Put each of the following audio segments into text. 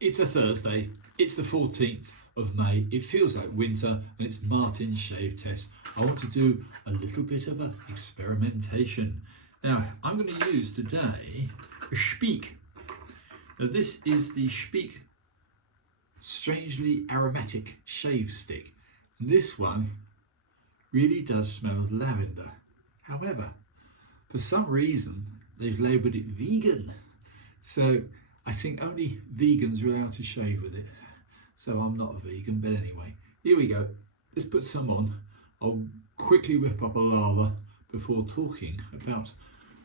It's a Thursday, it's the 14th of May, it feels like winter and it's Martin's shave test. I want to do a little bit of experimentation. Now I'm going to use today a Speak. Now this is the Speak strangely aromatic shave stick. This one really does smell of lavender. However, for some reason they've labelled it vegan. So I think only vegans are allowed to shave with it. So I'm not a vegan, but anyway, here we go. Let's put some on. I'll quickly whip up a lather before talking about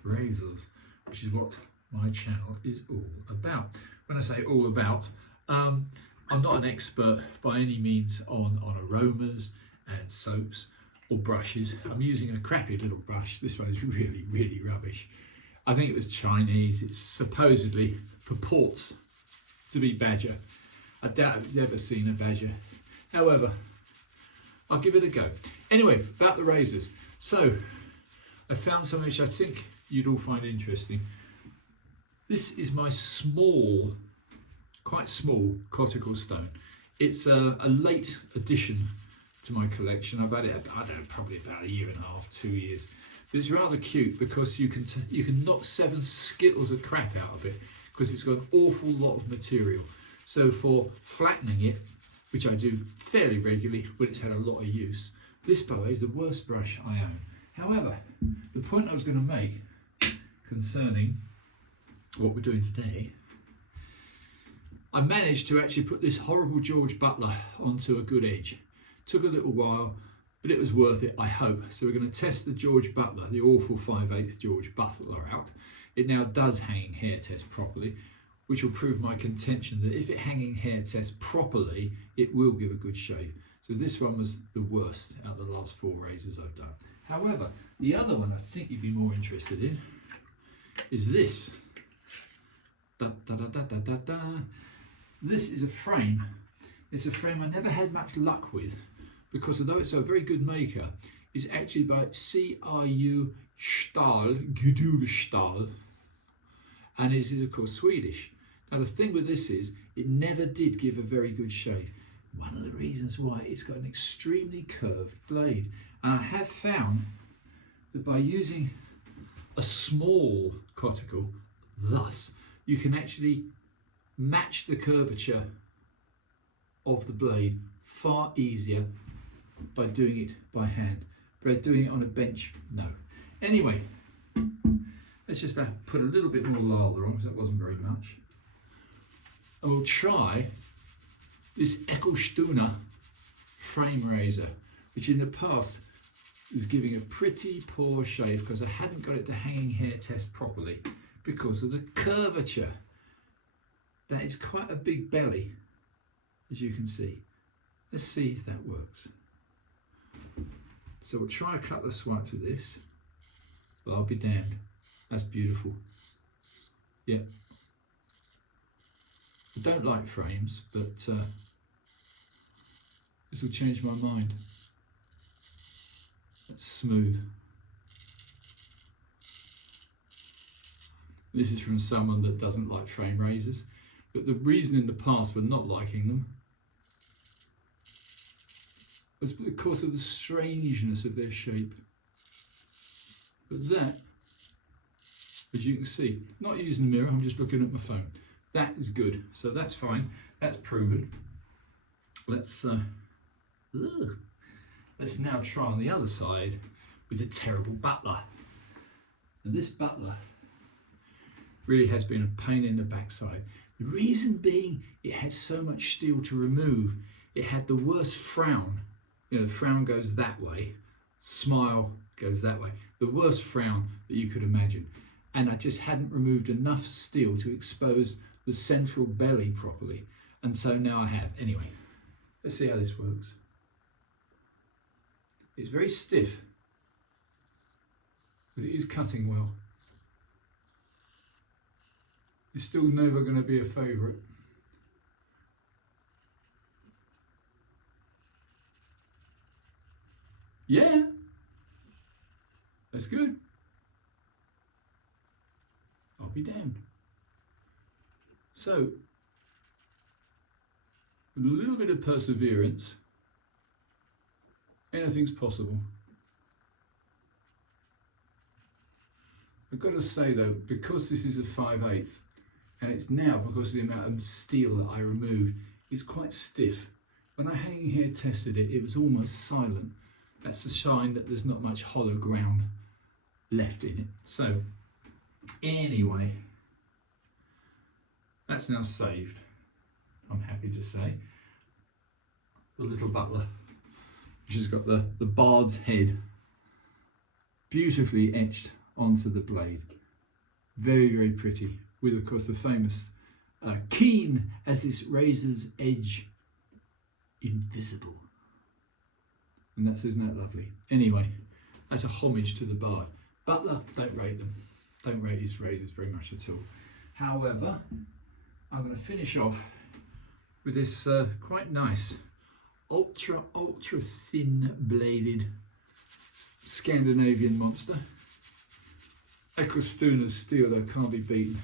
razors, which is what my channel is all about. When I say all about, I'm not an expert by any means on aromas and soaps or brushes. I'm using a crappy little brush. This one is really, really rubbish. I think it was Chinese. It supposedly purports to be badger. I doubt it's ever seen a badger. However, I'll give it a go. Anyway, about the razors. So, I found something which I think you'd all find interesting. This is my small, quite small Coticule stone. It's a late addition to my collection. I've had it, I don't know, probably about a year and a half, 2 years. But it's rather cute because you can knock 7 skittles of crap out of it because it's got an awful lot of material. So for flattening it, which I do fairly regularly when it's had a lot of use, this, by the way, is the worst brush I own. However, the point I was going to make concerning what we're doing today, I managed to actually put this horrible George Butler onto a good edge. Took a little while, but it was worth it, I hope. So we're going to test the George Butler, the awful 5/8 George Butler out. It now does hanging hair test properly, which will prove my contention that if it hanging hair tests properly, it will give a good shave. So this one was the worst out of the last 4 razors I've done. However, the other one I think you'd be more interested in is this. Da, da, da, da, da, da, da. This is a frame. It's a frame I never had much luck with, because although it's a very good maker, it's actually by CRU Stahl, Stahl, and it is of course Swedish. Now the thing with this is, it never did give a very good shave. One of the reasons why, it's got an extremely curved blade. And I have found that by using a small Coticule, thus, you can actually match the curvature of the blade far easier by doing it by hand. Whereas doing it on a bench, no. Anyway, let's just put a little bit more lather on, because that wasn't very much. And we'll try this Ecclestuna frame razor, which in the past was giving a pretty poor shave because I hadn't got it to hanging hair test properly because of the curvature. That is quite a big belly, as you can see. Let's see if that works. So we'll try a couple of swipes with this, but I'll be damned. That's beautiful. Yeah. I don't like frames, but this will change my mind. That's smooth. This is from someone that doesn't like frame razors, but the reason in the past for not liking them was because of the strangeness of their shape. But that, as you can see, not using the mirror, I'm just looking at my phone. That is good, so that's fine, that's proven. Let's now try on the other side with a terrible Butler. And this Butler really has been a pain in the backside. The reason being, it had so much steel to remove. It had the worst frown. You know, the frown goes that way, smile goes that way. The worst frown that you could imagine. And I just hadn't removed enough steel to expose the central belly properly. And so now I have. Anyway, let's see how this works. It's very stiff, but it is cutting well. It's still never going to be a favourite. Yeah, that's good. I'll be damned. So, with a little bit of perseverance, anything's possible. I've got to say though, because this is a 5/8 and it's now, because of the amount of steel that I removed, it's quite stiff. When I hanging here tested it, it was almost silent. That's a sign that there's not much hollow ground left in it. So anyway, that's now saved, I'm happy to say. The little Butler, which has got the bard's head beautifully etched onto the blade. Very, very pretty, with of course the famous keen as this razor's edge, invisible. And that's, isn't that lovely? Anyway, that's a homage to the bard. Butler, don't rate them. Don't rate his razors very much at all. However, I'm going to finish off with this quite nice, ultra thin bladed Scandinavian monster. Equestuna's steel though can't be beaten,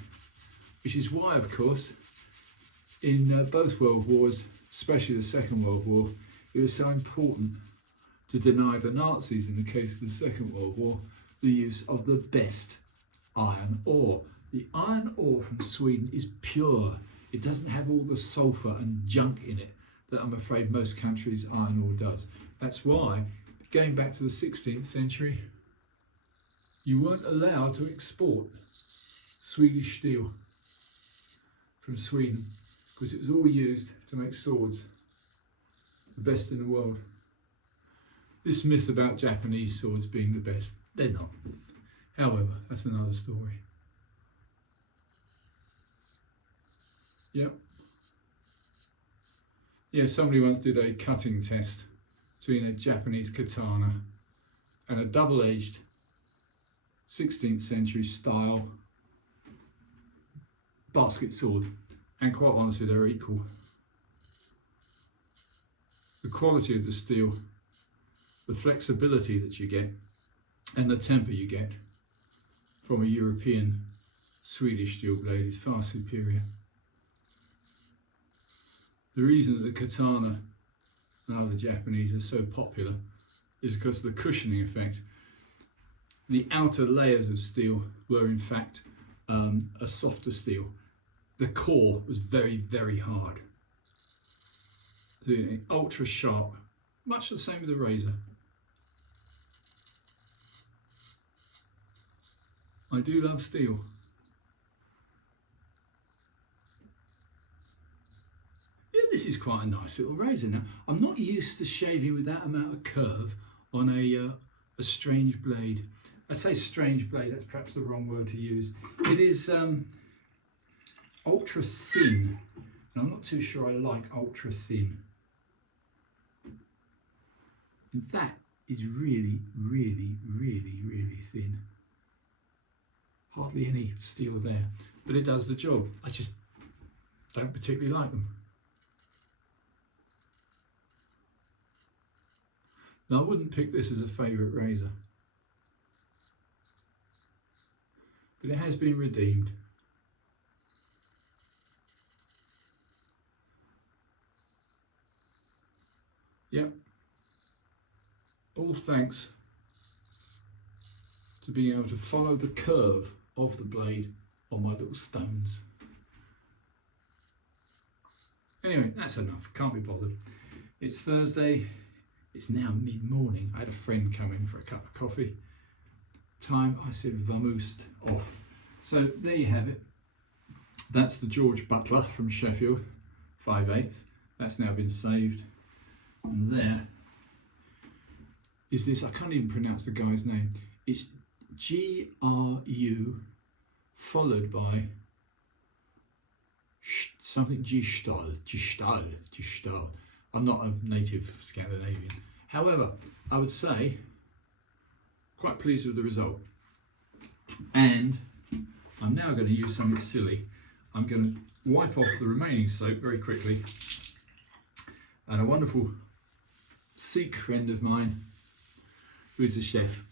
which is why, of course, in both World Wars, especially the Second World War, it was so important to deny the Nazis, in the case of the Second World War, the use of the best iron ore. The iron ore from Sweden is pure. It doesn't have all the sulphur and junk in it that I'm afraid most countries' iron ore does. That's why, going back to the 16th century, you weren't allowed to export Swedish steel from Sweden because it was all used to make swords, the best in the world. This myth about Japanese swords being the best, they're not. However, that's another story. Yep. Yeah, somebody once did a cutting test between a Japanese katana and a double-edged 16th century style basket sword, and quite honestly they're equal. The quality of the steel, the flexibility that you get, and the temper you get from a European Swedish steel blade is far superior. The reason that the katana and other Japanese are so popular is because of the cushioning effect. The outer layers of steel were in fact a softer steel. The core was very, very hard. So, ultra sharp, much the same with the razor. I do love steel. Yeah, this is quite a nice little razor now. I'm not used to shaving with that amount of curve on a strange blade. I say strange blade, that's perhaps the wrong word to use. It is ultra thin, and I'm not too sure I like ultra thin. And that is really, really, really, really thin. Hardly any steel there, but it does the job. I just don't particularly like them. Now, I wouldn't pick this as a favourite razor, but it has been redeemed. Yep. All thanks to being able to follow the curve of the blade on my little stones. Anyway, that's enough. Can't be bothered. It's Thursday. It's now mid-morning. I had a friend come in for a cup of coffee. Time, I said, vamoosed off. So there you have it. That's the George Butler from Sheffield, 5/8. That's now been saved. And there is this, I can't even pronounce the guy's name. It's G-R-U followed by something Gistal. I'm not a native Scandinavian. However, I would say quite pleased with the result. And I'm now going to use something silly. I'm going to wipe off the remaining soap very quickly. And a wonderful Sikh friend of mine, who is a chef,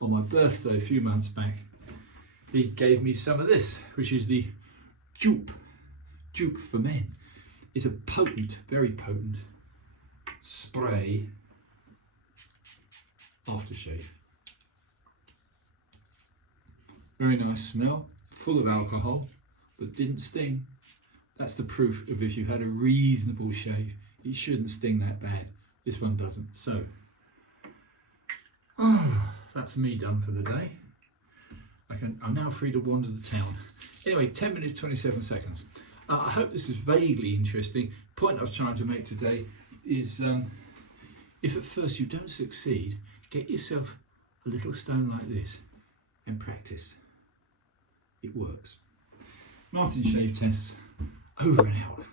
on my birthday a few months back, he gave me some of this, which is the jupe for men. is a potent, very potent spray aftershave. Very nice smell, full of alcohol, but didn't sting. That's the proof of if you've had a reasonable shave, it shouldn't sting that bad. This one doesn't. So, that's me done for the day. I'm now free to wander the town. Anyway, 10 minutes, 27 seconds. I hope this is vaguely interesting. The point I was trying to make today is if at first you don't succeed, get yourself a little stone like this and practice. It works. Martin Shave Tests, over and out.